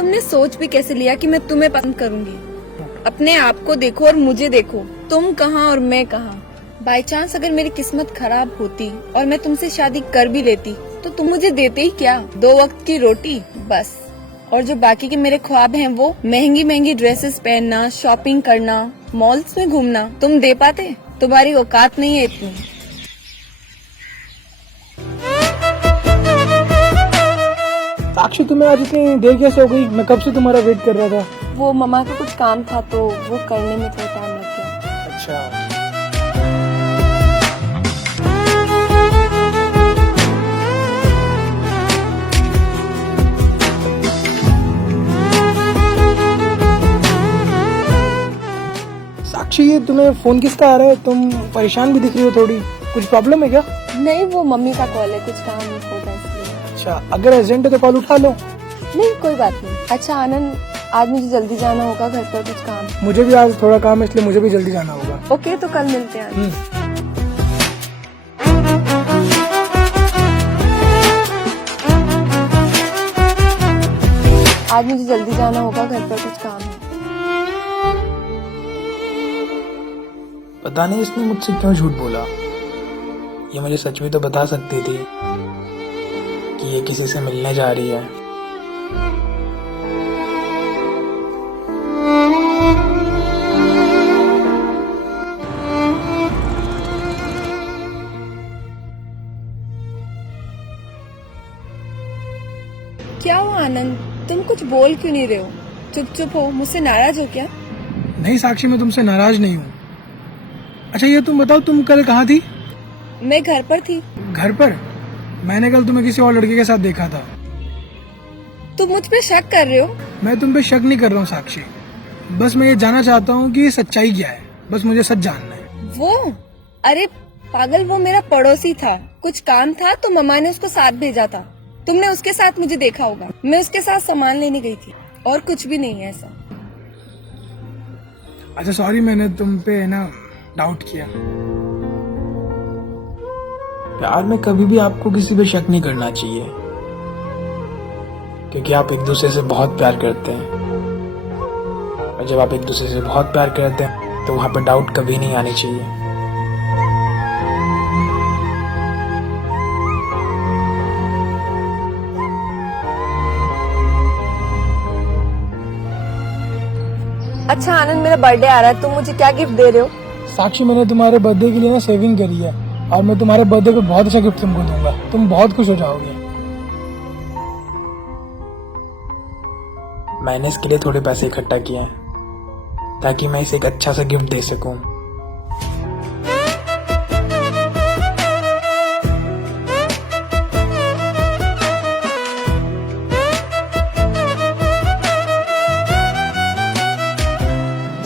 तुमने सोच भी कैसे लिया कि मैं तुम्हें पसंद करूंगी? अपने आप को देखो और मुझे देखो, तुम कहाँ और मैं कहाँ। बाई चांस अगर मेरी किस्मत खराब होती और मैं तुमसे शादी कर भी लेती तो तुम मुझे देते ही क्या, 2 वक्त की रोटी बस। और जो बाकी के मेरे ख्वाब हैं वो महंगी महंगी ड्रेसेस पहनना, शॉपिंग करना, मॉल्स में घूमना, तुम दे पाते? तुम्हारी औकात नहीं है इतनी। साक्षी, तुम्हें आज इतनी देर कैसे हो गई? मैं कब से तुम्हारा वेट कर रहा था। वो मम्मा का कुछ काम था तो वो करने में थोड़ा टाइम लग गया। अच्छा, साक्षी, ये तुम्हें फोन किसका आ रहा है? तुम परेशान भी दिख रही हो थोड़ी, कुछ प्रॉब्लम है क्या? नहीं, वो मम्मी का कॉल है, कुछ काम होगा इसलिए। अच्छा, अगर अर्जेंट है तो कॉल उठा लो। नहीं, कोई बात नहीं। अच्छा आनंद, आज मुझे जल्दी जाना होगा, घर पर कुछ काम। मुझे भी आज थोड़ा काम है, इसलिए मुझे भी जल्दी जाना होगा। ओके, तो कल मिलते हैं। आज मुझे जल्दी जाना होगा, घर पर कुछ काम है। पता नहीं इसने मुझसे क्यों झूठ बोला। ये मुझे सच भी तो बता सकती थी कि ये किसी से मिलने जा रही है। क्या हुआ आनंद, तुम कुछ बोल क्यों नहीं रहे हो? चुप चुप हो, मुझसे नाराज हो क्या? नहीं साक्षी, मैं तुमसे नाराज नहीं हूँ। अच्छा, ये तुम बताओ, तुम कल कहाँ थी? मैं घर पर थी। घर पर? मैंने कल तुम्हें किसी और लड़के के साथ देखा था। तुम मुझ पे शक कर रहे हो? मैं तुम पे शक नहीं कर रहा हूँ साक्षी, बस मैं ये जानना चाहता हूँ कि ये सच्चाई क्या है। बस मुझे सच जानना है। वो, अरे पागल, वो मेरा पड़ोसी था। कुछ काम था तो मम्मा ने उसको साथ भेजा था। तुमने उसके साथ मुझे देखा होगा। मैं उसके साथ सामान लेने गई थी और कुछ भी नहीं है ऐसा। अच्छा सॉरी, मैंने तुम पे ना डाउट किया। प्यार में कभी भी आपको किसी पे शक नहीं करना चाहिए, क्योंकि आप एक दूसरे से बहुत प्यार करते हैं। और जब आप एक दूसरे से बहुत प्यार करते हैं तो वहां पर डाउट कभी नहीं आनी चाहिए। अच्छा आनंद, मेरा बर्थडे आ रहा है, तुम मुझे क्या गिफ्ट दे रहे हो? साक्षी, मैंने तुम्हारे बर्थडे के लिए ना सेविंग करी है और मैं तुम्हारे बर्थडे पे बहुत अच्छा गिफ्ट तुमको दूंगा। तुम बहुत खुश हो जाओगे। मैंने इसके लिए थोड़े पैसे इकट्ठा किए हैं ताकि मैं इसे एक अच्छा सा गिफ्ट दे सकूं।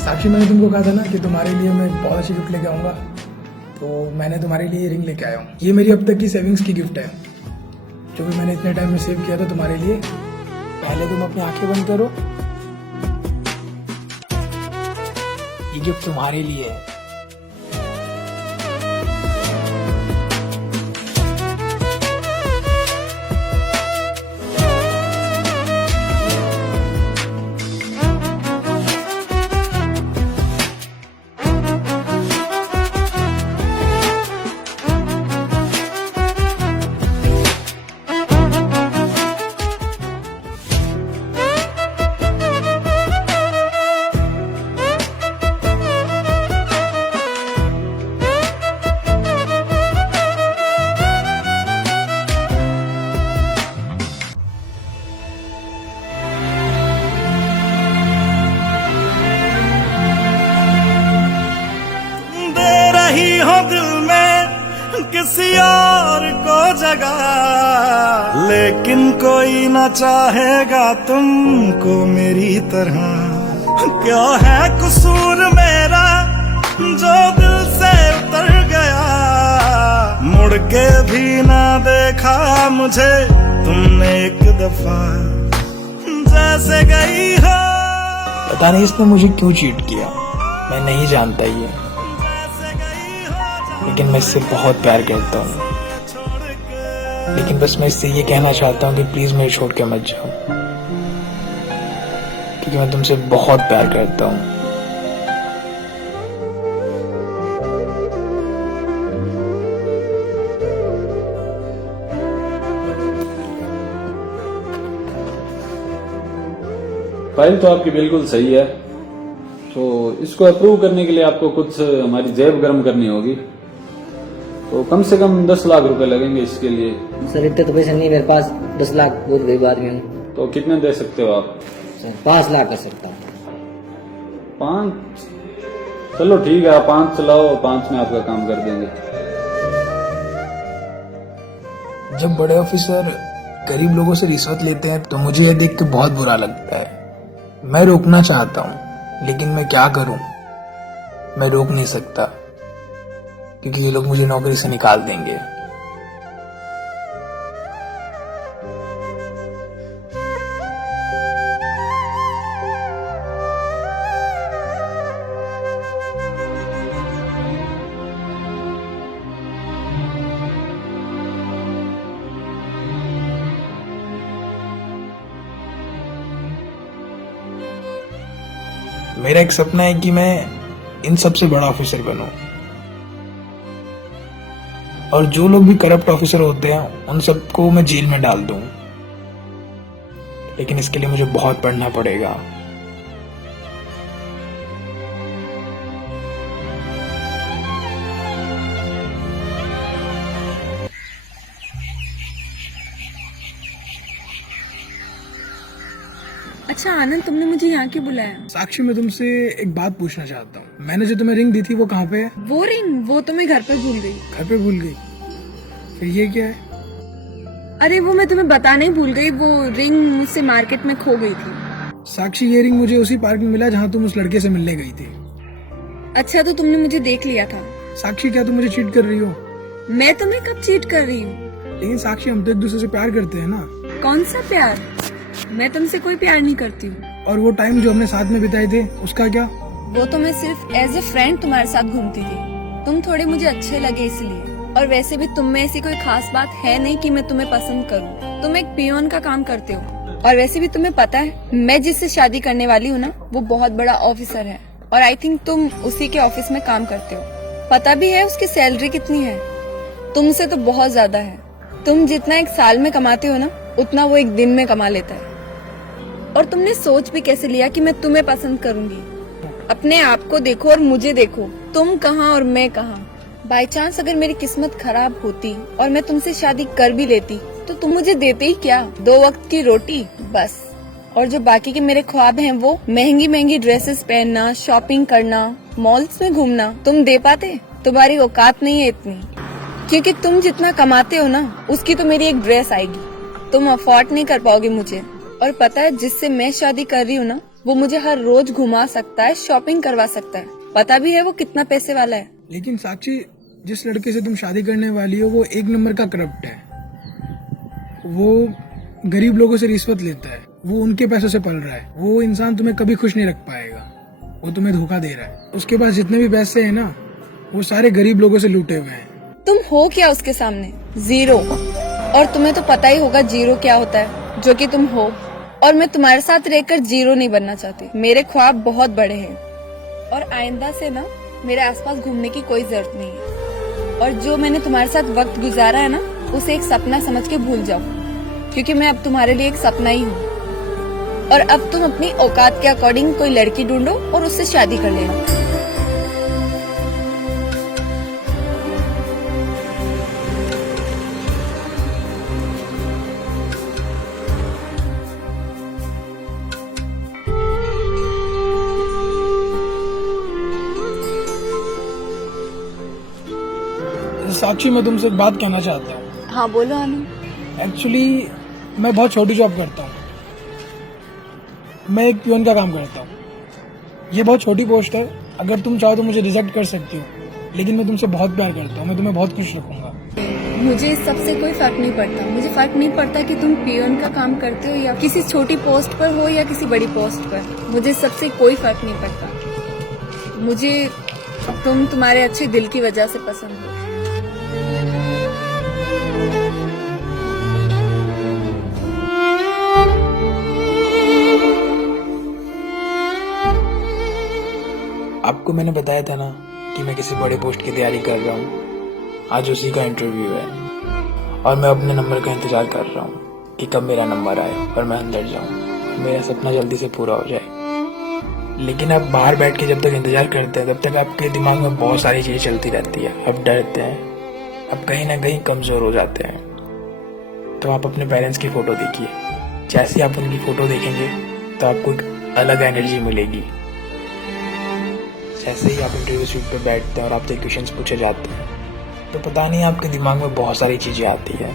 साक्षी, मैंने तुमको कहा था ना कि तुम्हारे लिए मैं बहुत अच्छी गिफ्ट लेके आऊंगा, तो मैंने तुम्हारे लिए रिंग लेके आया हूँ। ये मेरी अब तक की सेविंग्स की गिफ्ट है, जो भी मैंने इतने टाइम में सेव किया था तुम्हारे लिए। पहले तुम अपनी आंखें बंद करो। ये गिफ्ट तुम्हारे लिए है। हो दिल में किसी और को जगह, लेकिन कोई ना चाहेगा तुमको मेरी तरह। क्या है कसूर मेरा जो दिल से उतर गया, मुड़ के भी ना देखा मुझे तुमने एक दफा, जैसे गई हो। पता नहीं इसने मुझे क्यों चीट किया, मैं नहीं जानता ये, लेकिन मैं इससे बहुत प्यार करता हूँ। लेकिन बस मैं इससे ये कहना चाहता हूँ कि प्लीज मेरे छोड़ के मत जाओ। कि मैं तुमसे बहुत प्यार करता हूँ। फाइल तो आपकी बिल्कुल सही है, तो इसको अप्रूव करने के लिए आपको कुछ हमारी जेब गर्म करनी होगी, तो कम से कम 10 लाख रुपए लगेंगे इसके लिए। सर इतने तो पैसे नहीं मेरे पास, 10 लाख बहुत गरीब आदमी हूँ। तो कितने दे सकते हो आप? सर 5 लाख कर सकता हूँ। 5? चलो ठीक है, आप 5 चलाओ, 5 में आपका काम कर देंगे। जब बड़े ऑफिसर गरीब लोगों से रिश्वत लेते हैं तो मुझे यह देख के बहुत बुरा लगता है। मैं रोकना चाहता हूँ, लेकिन मैं क्या करूँ? मैं रोक नहीं सकता, क्योंकि ये लोग मुझे नौकरी से निकाल देंगे। मेरा एक सपना है कि मैं इन सबसे बड़ा ऑफिसर बनूं, और जो लोग भी करप्ट ऑफिसर होते हैं उन सबको मैं जेल में डाल दूं। लेकिन इसके लिए मुझे बहुत पढ़ना पड़ेगा। अच्छा आनंद, तुमने मुझे यहाँ क्यों बुलाया? साक्षी, मैं तुमसे एक बात पूछना चाहता हूँ। मैंने जो तुम्हें रिंग दी थी वो कहाँ पे है? वो रिंग, वो तो मैं घर पर भूल गई। घर पे भूल गई? फिर ये क्या है? अरे वो मैं तुम्हें बताना ही भूल गई, वो रिंग मुझसे मार्केट में खो गई थी। साक्षी, ये रिंग मुझे उसी पार्क में मिला जहाँ तुम उस लड़के से मिलने गई थी। अच्छा, तो तुमने मुझे देख लिया था? साक्षी, क्या तुम मुझे चीट कर रही हो? मैं तुम्हें कब चीट कर रही हूँ? लेकिन साक्षी, हम तो एक दूसरे से प्यार करते हैं ना। कौन सा प्यार? मैं तुमसे कोई प्यार नहीं करती हूँ। और वो टाइम जो हमने साथ में बिताए थे उसका क्या? वो तो मैं सिर्फ एज ए फ्रेंड तुम्हारे साथ घूमती थी। तुम थोड़े मुझे अच्छे लगे इसलिए। और वैसे भी तुम में ऐसी कोई खास बात है नहीं कि मैं तुम्हें पसंद करूँ। तुम एक पियोन का काम करते हो। और वैसे भी तुम्हें पता है, मैं जिससे शादी करने वाली हूँ ना, वो बहुत बड़ा ऑफिसर है। और आई थिंक तुम उसी के ऑफिस में काम करते हो। पता भी है उसकी सैलरी कितनी है? तुमसे तो बहुत ज्यादा है। तुम जितना एक साल में कमाते हो ना, उतना वो एक दिन में कमा लेता है। और तुमने सोच भी कैसे लिया कि मैं तुम्हें पसंद करूंगी? अपने आप को देखो और मुझे देखो। तुम कहाँ और मैं कहाँ? बाई चांस अगर मेरी किस्मत खराब होती और मैं तुमसे शादी कर भी लेती, तो तुम मुझे देते ही क्या? 2 वक्त की रोटी बस। और जो बाकी के मेरे ख्वाब हैं, वो महंगी महंगी ड्रेसेस पहनना, शॉपिंग करना, मॉल्स में घूमना, तुम दे पाते? तुम्हारी औकात नहीं है इतनी। क्योंकि तुम जितना कमाते हो ना, उसकी तो मेरी एक ड्रेस आएगी। तुम अफोर्ड नहीं कर पाओगे मुझे। और पता है, जिससे मैं शादी कर रही हूँ ना, वो मुझे हर रोज घुमा सकता है, शॉपिंग करवा सकता है। पता भी है वो कितना पैसे वाला है। लेकिन साक्षी, जिस लड़के से तुम शादी करने वाली हो वो एक नंबर का करप्ट है। वो गरीब लोगों से रिश्वत लेता है, वो उनके पैसों से पल रहा है। वो इंसान तुम्हें कभी खुश नहीं रख पाएगा, वो तुम्हें धोखा दे रहा है। उसके पास जितने भी पैसे हैं ना, वो सारे गरीब लोगों से लूटे हुए हैं। तुम हो क्या उसके सामने? जीरो। और तुम्हें तो पता ही होगा जीरो क्या होता है, जो कि तुम हो। और मैं तुम्हारे साथ रहकर जीरो नहीं बनना चाहती। मेरे ख्वाब बहुत बड़े हैं, और आइंदा से ना मेरे आसपास घूमने की कोई जरूरत नहीं है। और जो मैंने तुम्हारे साथ वक्त गुजारा है ना, उसे एक सपना समझ के भूल जाओ, क्योंकि मैं अब तुम्हारे लिए एक सपना ही हूँ। और अब तुम अपनी औकात के अकॉर्डिंग कोई लड़की ढूंढो और उससे शादी कर लेना। साक्षी, मैं तुमसे एक बात कहना चाहता हूँ। हाँ बोलो आनंद। एक्चुअली मैं बहुत छोटी जॉब करता हूँ। मैं एक पियोन का काम करता हूँ। ये बहुत छोटी पोस्ट है। अगर तुम चाहो तो मुझे रिजेक्ट कर सकती हो, लेकिन मैं तुमसे बहुत प्यार करता हूँ। मैं तुम्हें बहुत खुश रखूंगा। मुझे इस सबसे कोई फर्क नहीं पड़ता। मुझे फर्क नहीं पड़ता कि तुम पियोन का काम करते हो या किसी छोटी पोस्ट पर हो या किसी बड़ी पोस्ट पर। मुझे इस सबसे कोई फर्क नहीं पड़ता। मुझे तुम तुम्हारे अच्छे दिल की वजह से पसंद हो। आपको मैंने बताया था ना कि मैं किसी बड़े पोस्ट की तैयारी कर रहा हूँ। आज उसी का इंटरव्यू है और मैं अपने नंबर का इंतजार कर रहा हूँ कि कब मेरा नंबर आए और मैं अंदर जाऊँ, मेरा सपना जल्दी से पूरा हो जाए। लेकिन आप बाहर बैठ के जब तक इंतजार करते हैं तब तक आपके दिमाग में बहुत सारी चीज़ें चलती रहती है। आप डरते हैं, आप कहीं ना कहीं कमज़ोर हो जाते हैं। तो आप अपने पेरेंट्स की फ़ोटो देखिए, जैसे आप उनकी फ़ोटो देखेंगे तो आपको एक अलग एनर्जी मिलेगी। जैसे ही आप इंटरव्यू सीट पर बैठते हैं और आपसे क्वेश्चंस पूछे जाते हैं तो पता नहीं आपके दिमाग में बहुत सारी चीज़ें आती हैं।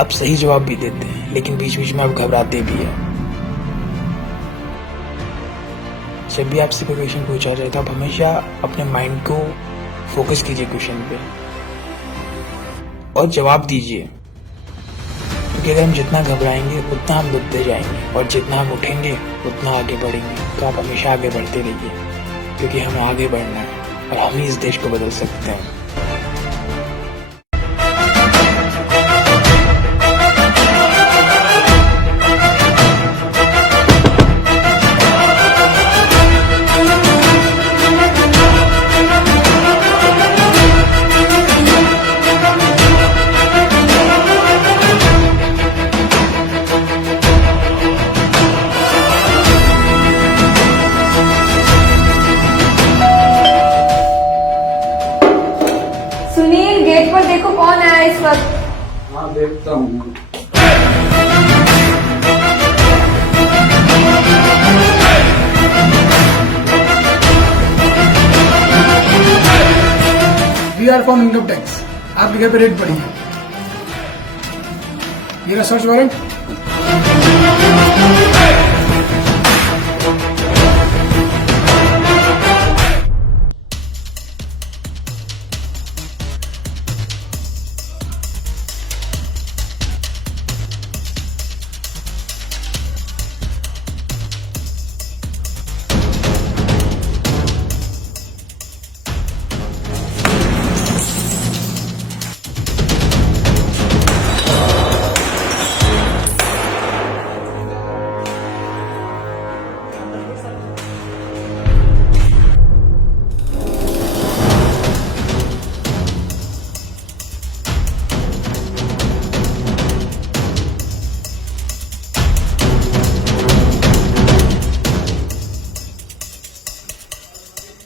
आप सही जवाब भी देते हैं लेकिन बीच बीच में आप घबराते भी हैं। जब भी आपसे कोई क्वेश्चन पूछा जाए तो आप हमेशा अपने माइंड को फोकस कीजिए क्वेश्चन पे और जवाब दीजिए, क्योंकि अगर हम जितना घबराएंगे उतना हम डूबते जाएंगे और जितना हम उठेंगे उतना आगे बढ़ेंगे। तो आप हमेशा आगे बढ़ते रहिए, क्योंकि हमें आगे बढ़ना है और हम ही इस देश को बदल सकते हैं। सुनील, गेट पर देखो कौन आया इस वक्त। हाँ देखता हूँ। We are from income tax. आपके घर पे रेड पड़ी है। मेरा सर्च वारंट।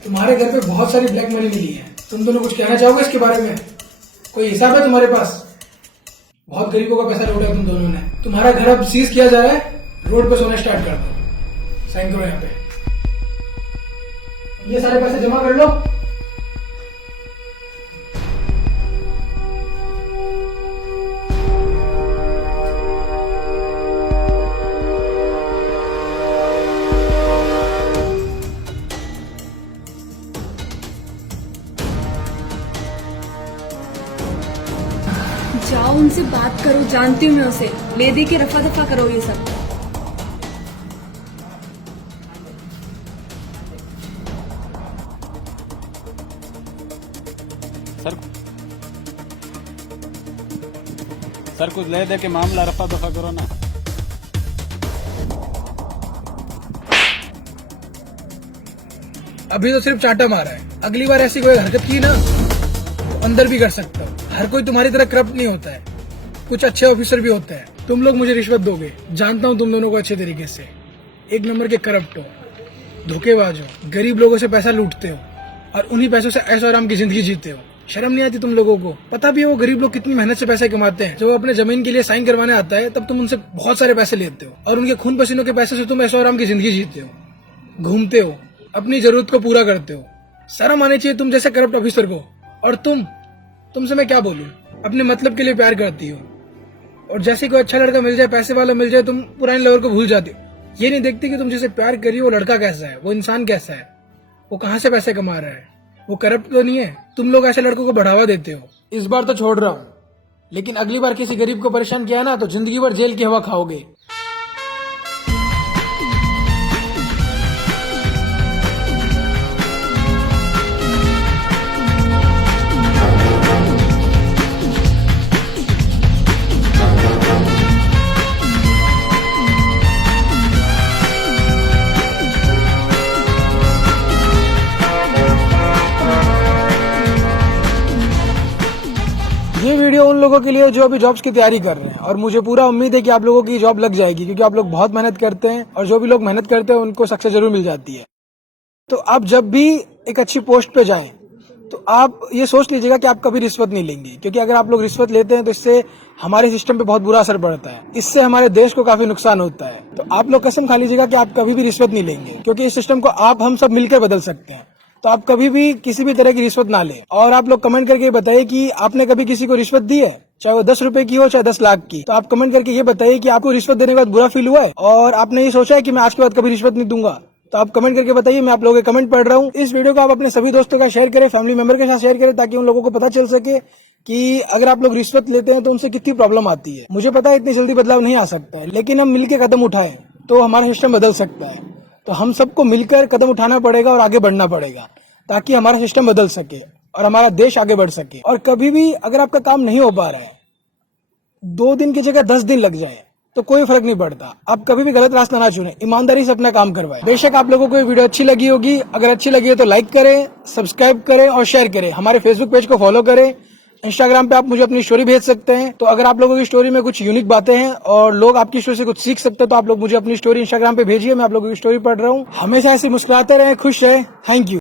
तुम्हारे घर पे बहुत सारी ब्लैक मनी मिली है। तुम दोनों कुछ कहना चाहोगे इसके बारे में? कोई हिसाब है तुम्हारे पास? बहुत गरीबों का पैसा लूटा है तुम दोनों ने। तुम्हारा घर अब सीज किया जा रहा है। रोड पे सोना स्टार्ट कर दो। साइन करो यहाँ पे। ये सारे पैसे जमा कर लो। जाओ उनसे बात करो, जानती हूँ मैं उसे। ले दे के रफा दफा करो ये सब। सर कुछ ले दे के मामला रफा दफा करो ना। अभी तो सिर्फ चाटा मारा है, अगली बार ऐसी कोई हरकत की ना तो अंदर भी कर सकता हूँ। हर कोई तुम्हारी तरह करप्ट नहीं होता है, कुछ अच्छे ऑफिसर भी होते हैं। तुम लोग मुझे रिश्वत दोगे, जानता हूँ तुम दोनों को अच्छे तरीके से। एक नंबर के करप्ट हो, धोखेबाज हो, गरीब लोगों से पैसा लूटते हो और उन्हीं पैसों से ऐशो आराम की जिंदगी जीते हो। शर्म नहीं आती तुम लोगों को? पता भी है वो गरीब लोग कितनी मेहनत से पैसे कमाते हैं। जब वो अपने जमीन के लिए साइन करवाने आता है तब तुम उनसे बहुत सारे पैसे लेते हो और उनके खून पसीनों के पैसे से तुम ऐशो आराम की जिंदगी जीते हो, घूमते हो, अपनी जरूरत को पूरा करते हो। शर्म आनी चाहिए तुम जैसे करप्ट ऑफिसर को। और तुमसे मैं क्या बोलूं? अपने मतलब के लिए प्यार करती हो और जैसे कोई अच्छा लड़का मिल जाए, पैसे वाला मिल जाए, तुम पुराने लवर को भूल जाते हो। ये नहीं देखती कि तुम जिसे प्यार करिए वो लड़का कैसा है, वो इंसान कैसा है, वो कहाँ से पैसे कमा रहा है, वो करप्ट तो नहीं है। तुम लोग ऐसे लड़कों को बढ़ावा देते हो। इस बार तो छोड़ रहा हूँ, लेकिन अगली बार किसी गरीब को परेशान किया ना तो जिंदगी भर जेल की हवा खाओगे। लोगों के लिए जो अभी जॉब्स की तैयारी कर रहे हैं, और मुझे पूरा उम्मीद है कि आप लोगों की जॉब लग जाएगी, क्योंकि आप लोग बहुत मेहनत करते हैं और जो भी लोग मेहनत करते हैं उनको सक्सेस जरूर मिल जाती है। तो आप जब भी एक अच्छी पोस्ट पे जाएं तो आप ये सोच लीजिएगा कि आप कभी रिश्वत नहीं लेंगे, क्योंकि अगर आप लोग रिश्वत लेते हैं तो इससे हमारे सिस्टम पे बहुत बुरा असर पड़ता है, इससे हमारे देश को काफी नुकसान होता है। तो आप लोग कसम खा लीजिएगा कि आप कभी भी रिश्वत नहीं लेंगे, क्योंकि इस सिस्टम को आप हम सब मिलकर बदल सकते हैं। तो आप कभी भी किसी भी तरह की रिश्वत ना लें। और आप लोग कमेंट करके बताइए कि आपने कभी किसी को रिश्वत दी है, चाहे वो 10 रुपए की हो चाहे 10 लाख की। तो आप कमेंट करके ये बताइए कि आपको रिश्वत देने के बाद बुरा फील हुआ है और आपने ये सोचा है कि मैं आज के बाद कभी रिश्वत नहीं दूंगा। तो आप कमेंट करके बताइए, मैं आप लोगों के कमेंट पढ़ रहा हूँ। इस वीडियो को आप अपने सभी दोस्तों का शेयर करें, फैमिली मेंबर के साथ शेयर करें, ताकि उन लोगों को पता चल सके कि अगर आप लोग रिश्वत लेते हैं तो उनसे कितनी प्रॉब्लम आती है। मुझे पता है इतनी जल्दी बदलाव नहीं आ सकता है, लेकिन हम मिलकर कदम उठाएं तो हमारा सिस्टम बदल सकता है। तो हम सबको मिलकर कदम उठाना पड़ेगा और आगे बढ़ना पड़ेगा, ताकि हमारा सिस्टम बदल सके और हमारा देश आगे बढ़ सके। और कभी भी अगर आपका काम नहीं हो पा रहा है, 2 दिन की जगह 10 दिन लग जाए तो कोई फर्क नहीं पड़ता। आप कभी भी गलत रास्ता ना चुने, ईमानदारी से अपना काम करवाएं। बेशक आप लोगों को ये वीडियो अच्छी लगी होगी, अगर अच्छी लगी हो तो लाइक करें, सब्सक्राइब करें और शेयर करें। हमारे फेसबुक पेज को फॉलो करें। इंस्टाग्राम पे आप मुझे अपनी स्टोरी भेज सकते हैं। तो अगर आप लोगों की स्टोरी में कुछ यूनिक बातें हैं और लोग आपकी स्टोरी से कुछ सीख सकते हैं, तो आप लोग मुझे अपनी स्टोरी इंस्टाग्राम पे भेजिए, मैं आप लोगों की स्टोरी पढ़ रहा हूँ। हमेशा ऐसे मुस्कुराते रहें, खुश रहें। Thank you.